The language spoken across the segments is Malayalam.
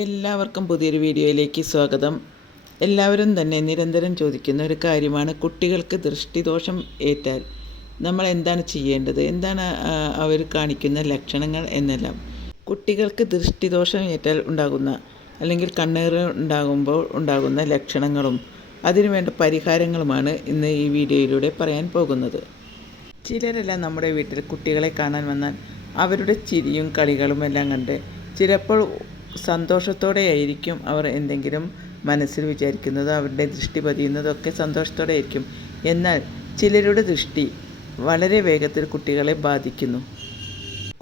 എല്ലാവർക്കും പുതിയൊരു വീഡിയോയിലേക്ക് സ്വാഗതം. എല്ലാവരും തന്നെ നിരന്തരം ചോദിക്കുന്ന ഒരു കാര്യമാണ് കുട്ടികൾക്ക് ദൃഷ്ടിദോഷം ഏറ്റാൽ നമ്മൾ എന്താണ് ചെയ്യേണ്ടത്? എന്താണ് അവർ കാണിക്കുന്ന ലക്ഷണങ്ങൾ എന്നെല്ലാം. കുട്ടികൾക്ക് ദൃഷ്ടിദോഷം ഏറ്റാൽ ഉണ്ടാകുന്ന അല്ലെങ്കിൽ കണ്ണീർ ഉണ്ടാകുമ്പോൾ ഉണ്ടാകുന്ന ലക്ഷണങ്ങളും അതിനുവേണ്ട പരിഹാരങ്ങളുമാണ് ഇന്ന് ഈ വീഡിയോയിലൂടെ പറയാൻ പോകുന്നത്. ചിലരെല്ലാം നമ്മുടെ വീട്ടിൽ കുട്ടികളെ കാണാൻ വന്നാൽ അവരുടെ ചിരിയും കളികളും എല്ലാം കണ്ട് ചിലപ്പോൾ സന്തോഷത്തോടെ ആയിരിക്കും അവർ എന്തെങ്കിലും മനസ്സിൽ വിചാരിക്കുന്നത് അവരുടെ ദൃഷ്ടി പതിയുന്നതൊക്കെ സന്തോഷത്തോടെ ആയിരിക്കും എന്നാൽ ചിലരുടെ ദൃഷ്ടി വളരെ വേഗത്തിൽ കുട്ടികളെ ബാധിക്കുന്നു.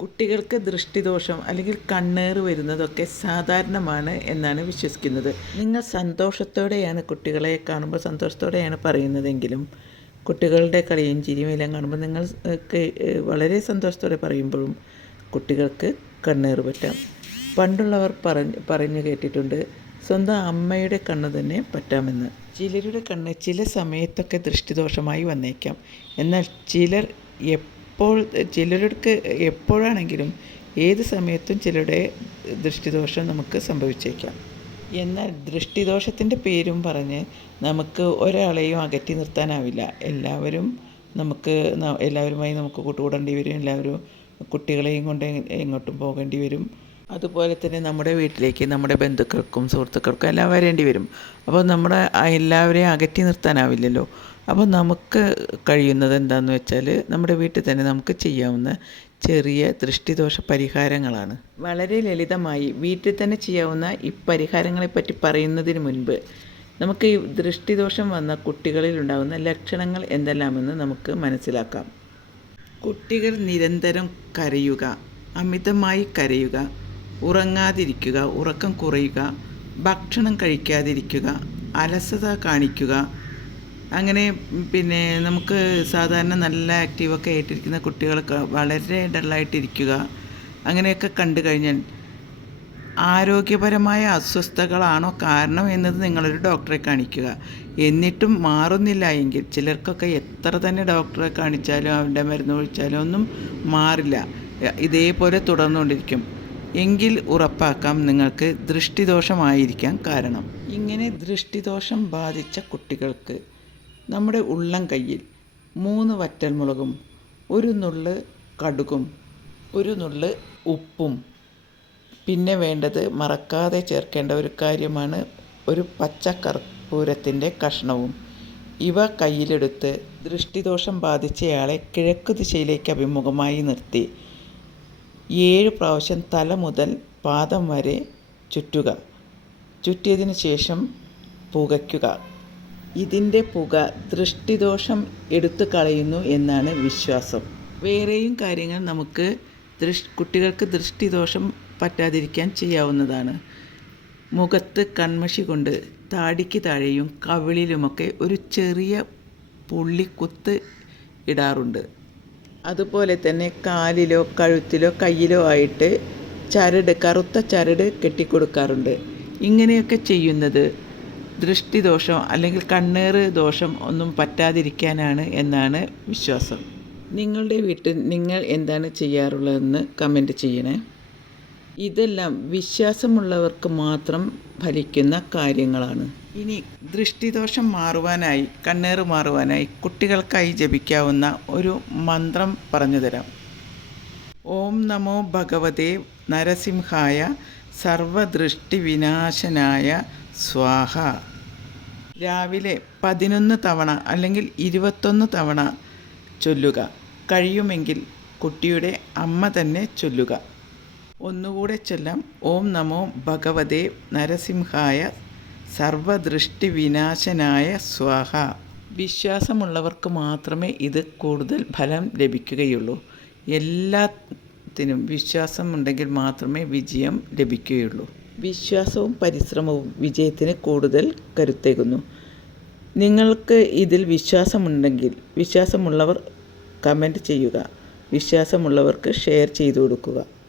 കുട്ടികൾക്ക് ദൃഷ്ടിദോഷം അല്ലെങ്കിൽ കണ്ണേറ് വരുന്നതൊക്കെ സാധാരണമാണ് എന്നാണ് വിശ്വസിക്കുന്നത്. നിങ്ങൾ സന്തോഷത്തോടെയാണ് കുട്ടികളെ കാണുമ്പോൾ സന്തോഷത്തോടെയാണ് പറയുന്നതെങ്കിലും കുട്ടികളുടെ കളിയും ചിരിയും എല്ലാം കാണുമ്പോൾ നിങ്ങൾക്ക് വളരെ സന്തോഷത്തോടെ പറയുമ്പോഴും കുട്ടികൾക്ക് കണ്ണേറ് പറ്റാം. പണ്ടുള്ളവർ പറഞ്ഞ് പറഞ്ഞു കേട്ടിട്ടുണ്ട് സ്വന്തം അമ്മയുടെ കണ്ണ് തന്നെ പറ്റാമെന്ന്. ചിലരുടെ കണ്ണ് ചില സമയത്തൊക്കെ ദൃഷ്ടിദോഷമായി വന്നേക്കാം. എന്നാൽ ചിലർ എപ്പോൾ ചിലർക്ക് എപ്പോഴാണെങ്കിലും ഏത് സമയത്തും ചിലരുടെ ദൃഷ്ടിദോഷം നമുക്ക് സംഭവിച്ചേക്കാം. എന്നാൽ ദൃഷ്ടിദോഷത്തിന്റെ പേരും പറഞ്ഞ് നമുക്ക് ഒരാളെയും അകറ്റി നിർത്താനാവില്ല. എല്ലാവരും നമുക്ക് എല്ലാവരുമായി നമുക്ക് കൂട്ടുകൂടേണ്ടി വരും. എല്ലാവരും കുട്ടികളെയും കൊണ്ട് എങ്ങോട്ടും പോകേണ്ടി വരും. അതുപോലെ തന്നെ നമ്മുടെ വീട്ടിലേക്ക് നമ്മുടെ ബന്ധുക്കൾക്കും സുഹൃത്തുക്കൾക്കും എല്ലാം വരേണ്ടി വരും. അപ്പോൾ നമ്മുടെ എല്ലാവരെയും അകറ്റി നിർത്താനാവില്ലല്ലോ. അപ്പോൾ നമുക്ക് കഴിയുന്നത് എന്താണെന്ന് വെച്ചാൽ നമ്മുടെ വീട്ടിൽ തന്നെ നമുക്ക് ചെയ്യാവുന്ന ചെറിയ ദൃഷ്ടിദോഷ പരിഹാരങ്ങളാണ്. വളരെ ലളിതമായി വീട്ടിൽ തന്നെ ചെയ്യാവുന്ന ഈ പരിഹാരങ്ങളെപ്പറ്റി പറയുന്നതിന് മുൻപ് നമുക്ക് ഈ ദൃഷ്ടിദോഷം വന്ന കുട്ടികളിൽ ഉണ്ടാകുന്ന ലക്ഷണങ്ങൾ എന്തെല്ലാമെന്ന് നമുക്ക് മനസ്സിലാക്കാം. കുട്ടികൾ നിരന്തരം കരയുക അമിതമായി കരയുക ഉറങ്ങാതിരിക്കുക ഉറക്കം കുറയുക ഭക്ഷണം കഴിക്കാതിരിക്കുക അലസത കാണിക്കുക അങ്ങനെ പിന്നെ നമുക്ക് സാധാരണ നല്ല ആക്റ്റീവൊക്കെ ആയിട്ടിരിക്കുന്ന കുട്ടികളൊക്കെ വളരെ ഡള്ളായിട്ടിരിക്കുക അങ്ങനെയൊക്കെ കണ്ടു കഴിഞ്ഞാൽ ആരോഗ്യപരമായ അസ്വസ്ഥതകളാണോ കാരണം എന്നത് നിങ്ങളൊരു ഡോക്ടറെ കാണിക്കുക. എന്നിട്ടും മാറുന്നില്ല എങ്കിൽ ചിലർക്കൊക്കെ എത്ര തന്നെ ഡോക്ടറെ കാണിച്ചാലും അവരുടെ മരുന്ന് ഒഴിച്ചാലും ഒന്നും മാറില്ല. ഇതേപോലെ തുടർന്നുകൊണ്ടിരിക്കും. എങ്കിൽ ഉറപ്പാക്കാം നിങ്ങൾക്ക് ദൃഷ്ടിദോഷമായിരിക്കാം കാരണം. ഇങ്ങനെ ദൃഷ്ടിദോഷം ബാധിച്ച കുട്ടികൾക്ക് നമ്മുടെ ഉള്ളം കയ്യിൽ മൂന്ന് വറ്റൽമുളകും ഒരു നുള്ള് കടുകും ഒരു നുള്ള് ഉപ്പും. പിന്നെ വേണ്ടത് മറക്കാതെ ചേർക്കേണ്ട ഒരു കാര്യമാണ് ഒരു പച്ച കർപ്പൂരത്തിന്റെ കഷ്ണവും. ഇവ കയ്യിലെടുത്ത് ദൃഷ്ടിദോഷം ബാധിച്ചയാളെ കിഴക്ക് ദിശയിലേക്ക് അഭിമുഖമായി നിർത്തി. ഏഴ് പ്രാവശ്യം തല മുതൽ പാദം വരെ ചുറ്റുക. ചുറ്റിയതിനു ശേഷം പുകയ്ക്കുക. ഇതിന്റെ പുക ദൃഷ്ടിദോഷം എടുത്തു കളയുന്നു എന്നാണ് വിശ്വാസം. വേറെയും കാര്യങ്ങൾ നമുക്ക് ദൃഷ് കുട്ടികൾക്ക് ദൃഷ്ടിദോഷം പറ്റാതിരിക്കാൻ ചെയ്യാവുന്നതാണ്. മുഖത്ത് കൺമഷി കൊണ്ട് താടിക്ക് താഴെയും കവിളിലുമൊക്കെ ഒരു ചെറിയ പുള്ളിക്കുത്ത് ഇടാറുണ്ട്. അതുപോലെ തന്നെ കാലിലോ കഴുത്തിലോ കയ്യിലോ ആയിട്ട് ചരട് കറുത്ത ചരട് കെട്ടിക്കൊടുക്കാറുണ്ട്. ഇങ്ങനെയൊക്കെ ചെയ്യുന്നത് ദൃഷ്ടിദോഷം അല്ലെങ്കിൽ കണ്ണേറ് ദോഷം ഒന്നും പറ്റാതിരിക്കാനാണ് എന്നാണ് വിശ്വാസം. നിങ്ങളുടെ വീട്ടിൽ നിങ്ങൾ എന്താണ് ചെയ്യാറുള്ളതെന്ന് കമന്റ് ചെയ്യണേ. ഇതെല്ലാം വിശ്വാസമുള്ളവർക്ക് മാത്രം ഫലിക്കുന്ന കാര്യങ്ങളാണ്. ഇനി ദൃഷ്ടിദോഷം മാറുവാനായി കണ്ണേറ് മാറുവാനായി കുട്ടികൾക്കായി ജപിക്കാവുന്ന ഒരു മന്ത്രം പറഞ്ഞുതരാം ഓം നമോ ഭഗവതേ നരസിംഹായ സർവദൃഷ്ടി വിനാശനായ സ്വാഹ. രാവിലെ പതിനൊന്ന് തവണ അല്ലെങ്കിൽ ഇരുപത്തൊന്ന് തവണ ചൊല്ലുക. കഴിയുമെങ്കിൽ കുട്ടിയുടെ അമ്മ തന്നെ ചൊല്ലുക. ഒന്നുകൂടെ ചൊല്ലാം. ഓം നമോ ഭഗവതേ നരസിംഹായ സർവദൃഷ്ടി വിനാശനായ സ്വാഹ. വിശ്വാസമുള്ളവർക്ക് മാത്രമേ ഇത് കൂടുതൽ ഫലം ലഭിക്കുകയുള്ളൂ. എല്ലാത്തിനും വിശ്വാസമുണ്ടെങ്കിൽ മാത്രമേ വിജയം ലഭിക്കുകയുള്ളൂ. വിശ്വാസവും പരിശ്രമവും വിജയത്തിന് കൂടുതൽ കരുത്തേകുന്നു. നിങ്ങൾക്ക് ഇതിൽ വിശ്വാസമുണ്ടെങ്കിൽ വിശ്വാസമുള്ളവർ കമന്റ് ചെയ്യുക. വിശ്വാസമുള്ളവർക്ക് ഷെയർ ചെയ്തു കൊടുക്കുക.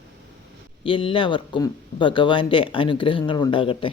എല്ലാവർക്കും ഭഗവാന്റെ അനുഗ്രഹങ്ങൾ ഉണ്ടാകട്ടെ